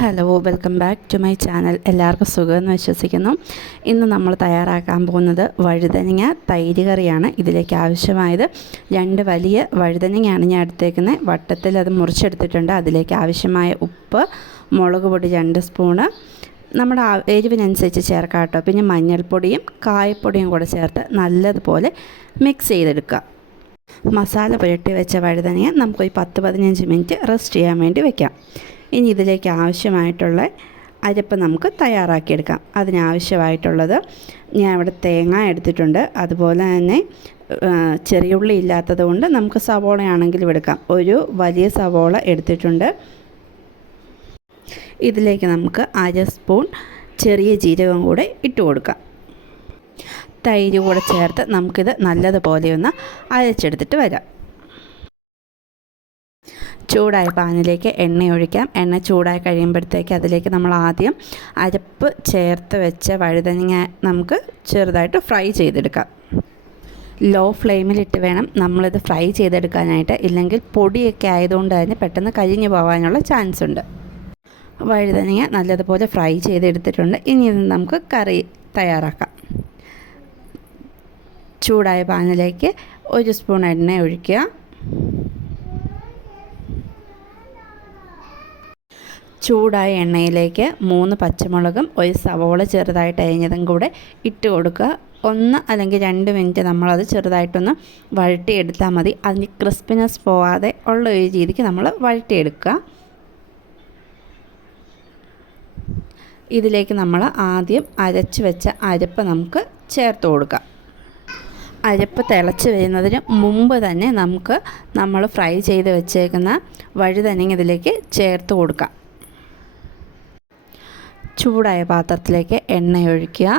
Hello, welcome back to my channel. എല്ലാവർക്കും സുഖമെന്ന് വിശ്വസിക്കുന്നു. ഇന്ന് നമ്മൾ തയ്യാറാക്കാൻ പോകുന്നത് വഴുതനങ്ങ തൈര് കറിയാണ്. ഇതിലേക്ക് ആവശ്യമായത് 2 വലിയ വഴുതനങ്ങയാണ് ഞാൻ എടുത്തേക്കുന്നത്. വട്ടത്തിൽ അത് മുറിച്ചെടുത്തിട്ടുണ്ട്. അതിലേക്ക് ആവശ്യമായ ഉപ്പ്, മുളക് പൊടി 2 സ്പൂണ്, നമ്മുടെ എരിവിനനുസരിച്ച് ചേർക്കാം കേട്ടോ. പിന്നെ മഞ്ഞൾപ്പൊടിയും കായപ്പൊടിയും കൂടെ ചേർത്ത് നല്ലതുപോലെ മിക്സ് ചെയ്തെടുക്കുക. മസാല പുരട്ടി വെച്ച വഴുതനങ്ങ നമുക്കൊരു 10-15 മിനിറ്റ് റെസ്റ്റ് ചെയ്യാൻ വേണ്ടി വെക്കാം. ഇനി ഇതിലേക്ക് ആവശ്യമായിട്ടുള്ള അരപ്പ് നമുക്ക് തയ്യാറാക്കിയെടുക്കാം. അതിനാവശ്യമായിട്ടുള്ളത് ഞാൻ ഇവിടെ തേങ്ങ എടുത്തിട്ടുണ്ട്. അതുപോലെ തന്നെ ചെറിയ ഉള്ളി ഇല്ലാത്തത് കൊണ്ട് നമുക്ക് സവോളയാണെങ്കിലും എടുക്കാം. ഒരു വലിയ സവോള എടുത്തിട്ടുണ്ട്. ഇതിലേക്ക് നമുക്ക് 1/2 സ്പൂൺ ചെറിയ ജീരകം കൂടെ ഇട്ട് കൊടുക്കാം. തൈര് കൂടെ ചേർത്ത് നമുക്കിത് നല്ലതുപോലെ ഒന്ന് അരച്ചെടുത്തിട്ട് വരാം. ചൂടായ പാനിലേക്ക് എണ്ണ ഒഴിക്കാം. എണ്ണ ചൂടായി കഴിയുമ്പോഴത്തേക്ക് അതിലേക്ക് നമ്മൾ ആദ്യം അരപ്പ് ചേർത്ത് വെച്ച വഴുതനങ്ങ നമുക്ക് ചെറുതായിട്ട് ഫ്രൈ ചെയ്തെടുക്കാം. ലോ ഫ്ലെയിമിലിട്ട് വേണം നമ്മളിത് ഫ്രൈ ചെയ്തെടുക്കാനായിട്ട്. ഇല്ലെങ്കിൽ പൊടിയൊക്കെ ആയതുകൊണ്ട് തന്നെ പെട്ടെന്ന് കരിഞ്ഞു പോകാനുള്ള ചാൻസ് ഉണ്ട്. വഴുതനങ്ങ നല്ലതുപോലെ ഫ്രൈ ചെയ്തെടുത്തിട്ടുണ്ട്. ഇനി ഇത് നമുക്ക് കറി തയ്യാറാക്കാം. ചൂടായ പാനിലേക്ക് 1 സ്പൂൺ എണ്ണ ഒഴിക്കുക. ചൂടായ എണ്ണയിലേക്ക് 3 പച്ചമുളകും 1 സവോള ചെറുതായിട്ട് അരിഞ്ഞതും കൂടെ ഇട്ട് കൊടുക്കുക. 1 അല്ലെങ്കിൽ 2 മിനിറ്റ് നമ്മളത് ചെറുതായിട്ടൊന്ന് വഴട്ടിയെടുത്താൽ മതി. അതിന് ക്രിസ്പിനെസ് പോവാതെ ഉള്ള ഒരു രീതിക്ക് നമ്മൾ വഴട്ടിയെടുക്കുക. ഇതിലേക്ക് നമ്മൾ ആദ്യം അരച്ച് വെച്ച അരപ്പ് നമുക്ക് ചേർത്ത് കൊടുക്കാം. അരപ്പ് തിളച്ച് വരുന്നതിന് മുമ്പ് തന്നെ നമുക്ക് നമ്മൾ ഫ്രൈ ചെയ്ത് വെച്ചേക്കുന്ന വഴുതനങ്ങ ഇതിലേക്ക് ചേർത്ത് കൊടുക്കാം. ചൂടായ പാത്രത്തിലേക്ക് എണ്ണ ഒഴിക്കുക.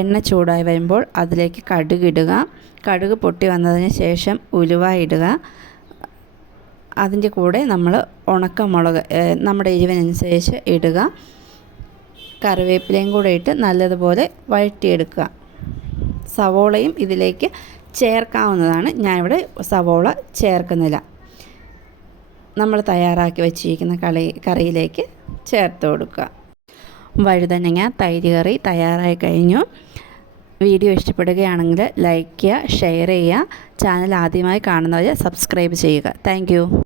എണ്ണ ചൂടായി വരുമ്പോൾ അതിലേക്ക് കടുക് ഇടുക. കടുക് പൊട്ടി വന്നതിന് ശേഷം ഉലുവ ഇടുക. അതിൻ്റെ കൂടെ നമ്മൾ ഉണക്കമുളക് നമ്മുടെ എരിവിനനുസരിച്ച് ഇടുക. കറിവേപ്പിലയും കൂടെ ഇട്ട് നല്ലതുപോലെ വഴറ്റിയെടുക്കുക. സവോളയും ഇതിലേക്ക് ചേർക്കാവുന്നതാണ്. ഞാനിവിടെ സവോള ചേർക്കുന്നില്ല. നമ്മൾ തയ്യാറാക്കി വെച്ചിരിക്കുന്ന കറിയിലേക്ക് ചേർത്ത് കൊടുക്കുക. വഴുതനങ്ങ തൈര് കറി തയ്യാറായി കഴിഞ്ഞു. വീഡിയോ ഇഷ്ടപ്പെടുകയാണെങ്കിൽ ലൈക്ക് ചെയ്യുക, ഷെയർ ചെയ്യുക. ചാനൽ ആദ്യമായി കാണുന്നവർ സബ്സ്ക്രൈബ് ചെയ്യുക. താങ്ക്